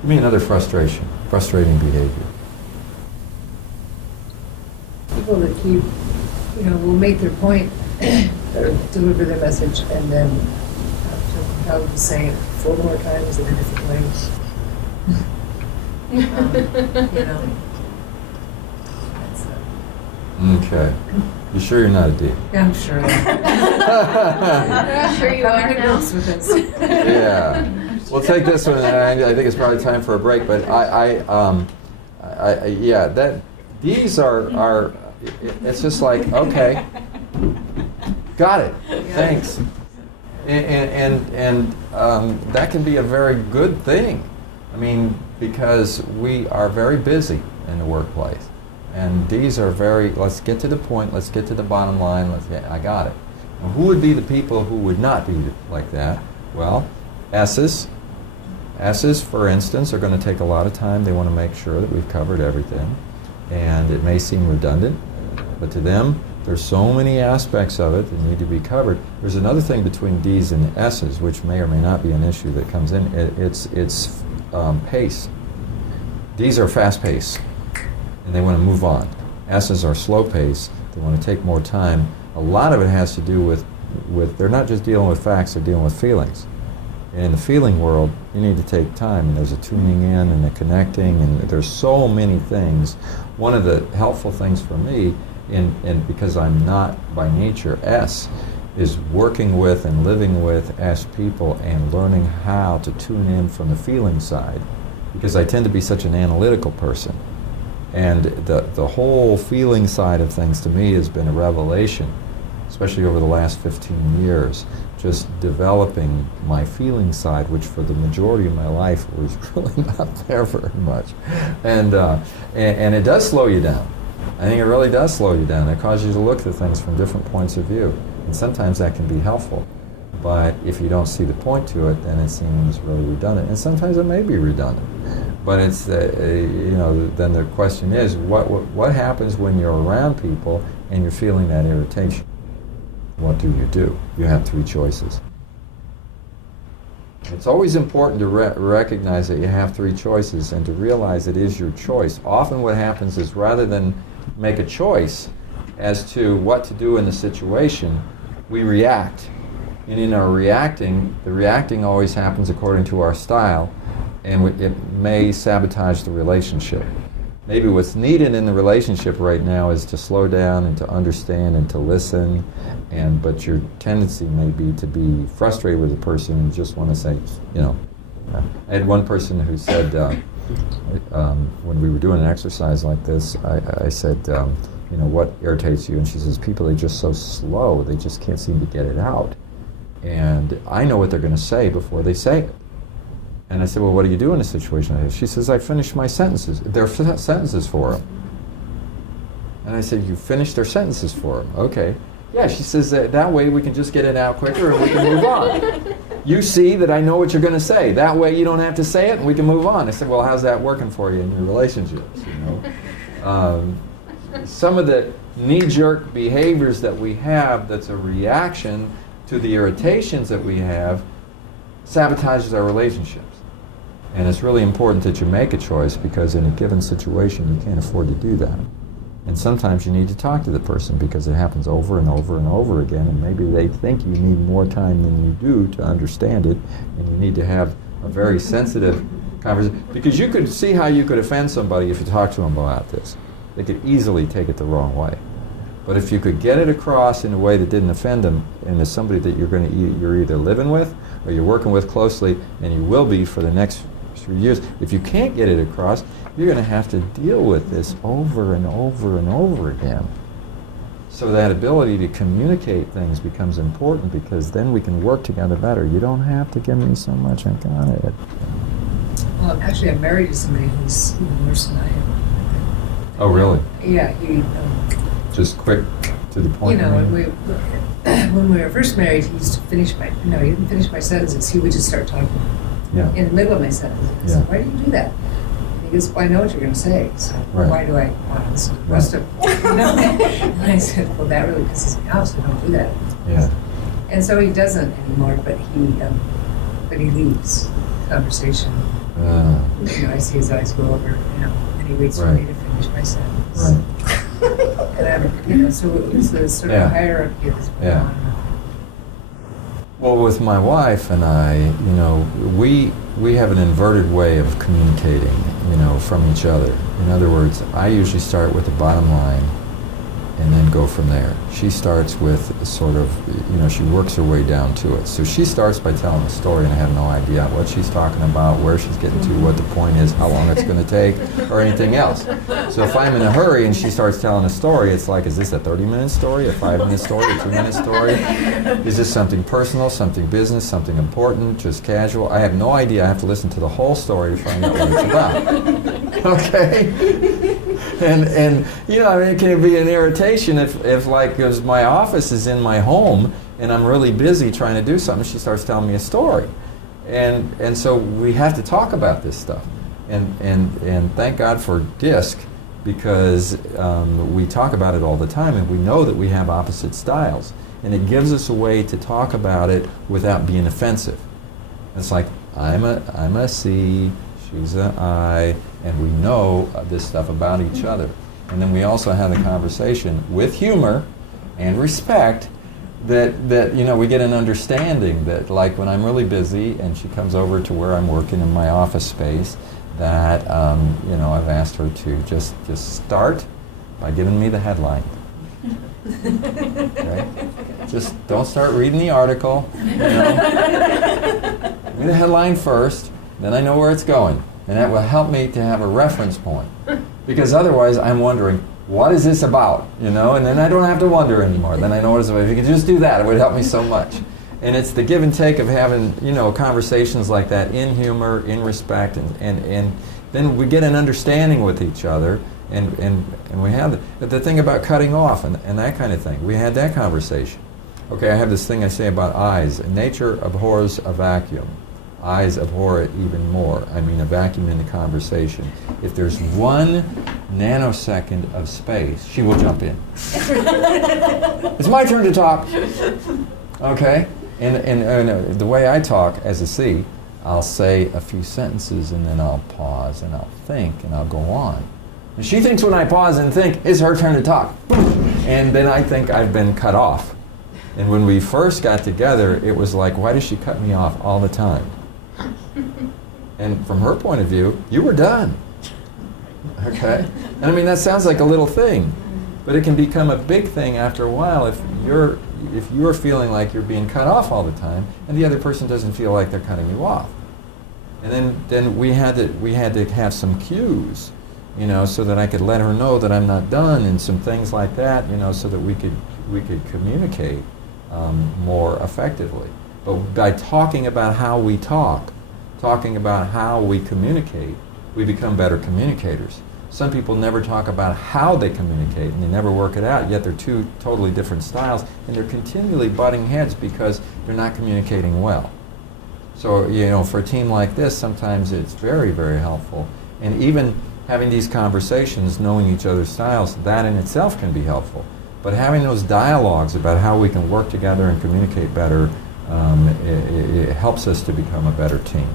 Give me another frustrating behavior. People that keep, will make their point or deliver their message and then have to say it 4 more times in a different way. That's Okay. You sure you're not a D? Yeah, I'm sure. Sure you are now? With this. Yeah. We'll take this one. I think it's probably time for a break. But these are. It's just like, okay, got it. Thanks. And that can be a very good thing. I mean, because we are very busy in the workplace. And these are very, let's get to the point, let's get to the bottom line, I got it. Now, who would be the people who would not be like that? Well, S's, for instance, are going to take a lot of time. They want to make sure that we've covered everything. And it may seem redundant, but to them, there's so many aspects of it that need to be covered. There's another thing between D's and S's, which may or may not be an issue that comes in. It's pace. D's are fast pace, and they want to move on. S's are slow pace. They want to take more time. A lot of it has to do with they're not just dealing with facts, they're dealing with feelings. And in the feeling world, you need to take time, and there's a tuning in and a connecting, and there's so many things. One of the helpful things for me, and because I'm not by nature S, is working with and living with S people and learning how to tune in from the feeling side, because I tend to be such an analytical person. And the whole feeling side of things to me has been a revelation, especially over the last 15 years, just developing my feeling side, which for the majority of my life was really not there very much. And it does slow you down. I think it really does slow you down. It causes you to look at things from different points of view. And sometimes that can be helpful. But if you don't see the point to it, then it seems really redundant. And sometimes it may be redundant. But it's, then the question is, what happens when you're around people and you're feeling that irritation? What do? You have 3 choices. It's always important to recognize that you have 3 choices and to realize it is your choice. Often what happens is rather than make a choice as to what to do in the situation, we react. And in our reacting, the reacting always happens according to our style, and it may sabotage the relationship. Maybe what's needed in the relationship right now is to slow down and to understand and to listen, but your tendency may be to be frustrated with the person and just want to say, I had one person who said, when we were doing an exercise like this, I said, what irritates you? And she says, people are just so slow, they just can't seem to get it out. And I know what they're going to say before they say it. And I said, well, what do you do in a situation like this? She says, I finish my sentences. They're sentences for them. And I said, you finished their sentences for them? Okay. Yeah, she says, that way we can just get it out quicker and we can move on. You see that I know what you're going to say. That way you don't have to say it and we can move on. I said, well, how's that working for you in your relationships? Some of the knee-jerk behaviors that we have that's a reaction to the irritations that we have sabotages our relationships. And it's really important that you make a choice, because in a given situation you can't afford to do that. And sometimes you need to talk to the person because it happens over and over and over again, and maybe they think you need more time than you do to understand it, and you need to have a very sensitive conversation. Because you could see how you could offend somebody if you talk to them about this. They could easily take it the wrong way. But if you could get it across in a way that didn't offend them, and as somebody that you're either living with or you're working with closely, and you will be for the next 3 years, if you can't get it across, you're going to have to deal with this over and over and over again. So that ability to communicate things becomes important, because then we can work together better. You don't have to give me so much, I got it. Well, actually, I'm married to somebody who's even worse than I am. Oh, really? Yeah, he... Just quick to the point. When we were first married, he used to he didn't finish my sentences. He would just start talking in the middle of my sentences. I said, why do you do that? And he goes, well, I know what you're going to say, so why do I want to listen to the rest of it? And I said, well, that really pisses me off, so don't do that. Yeah. And so he doesn't anymore, but he leaves the conversation. I see his eyes go over, and he waits for Right. me to finish my sentence. Right. And I'm, so it's a sort of Yeah. hierarchy that's going Yeah. on. Well, with my wife and I, we have an inverted way of communicating, from each other. In other words, I usually start with the bottom line and then go from there. She starts with sort of, she works her way down to it. So she starts by telling a story and I have no idea what she's talking about, where she's getting to, what the point is, how long it's going to take, or anything else. So if I'm in a hurry and she starts telling a story, it's like, is this a 30-minute story, a 5-minute story, a 2-minute story? Is this something personal, something business, something important, just casual? I have no idea. I have to listen to the whole story to find out what it's about. Okay? And it can be an irritation if like, because my office is in my home and I'm really busy trying to do something, she starts telling me a story. And so we have to talk about this stuff. And thank God for DISC, because we talk about it all the time and we know that we have opposite styles. And it gives us a way to talk about it without being offensive. It's like, I'm a C, she's an I, and we know this stuff about each other. And then we also have the conversation with humor and respect that we get an understanding that, like, when I'm really busy and she comes over to where I'm working in my office space, that I've asked her to just start by giving me the headline. Okay? Just don't start reading the article. Give me the headline first, then I know where it's going. And that will help me to have a reference point. Because otherwise I'm wondering, what is this about? And then I don't have to wonder anymore. Then I know what it's about. If you could just do that, it would help me so much. And it's the give and take of having, conversations like that in humor, in respect, and then we get an understanding with each other, and we have the thing about cutting off and that kind of thing. We had that conversation. Okay, I have this thing I say about eyes. Nature abhors a vacuum. Eyes abhor it even more. I mean, a vacuum in the conversation. If there's 1 nanosecond of space, she will jump in. It's my turn to talk. Okay? And the way I talk as a C, I'll say a few sentences and then I'll pause and I'll think and I'll go on. And she thinks when I pause and think, it's her turn to talk. And then I think I've been cut off. And when we first got together, it was like, why does she cut me off all the time? And from her point of view, you were done. Okay? And I mean, that sounds like a little thing, but it can become a big thing after a while if you're feeling like you're being cut off all the time and the other person doesn't feel like they're cutting you off. And then we had to have some cues, so that I could let her know that I'm not done, and some things like that, so that we could communicate more effectively. But by talking about how we talk, talking about how we communicate, we become better communicators. Some people never talk about how they communicate and they never work it out, yet they're two totally different styles and they're continually butting heads because they're not communicating well. So, for a team like this, sometimes it's very, very helpful. And even having these conversations, knowing each other's styles, that in itself can be helpful. But having those dialogues about how we can work together and communicate better, it helps us to become a better team.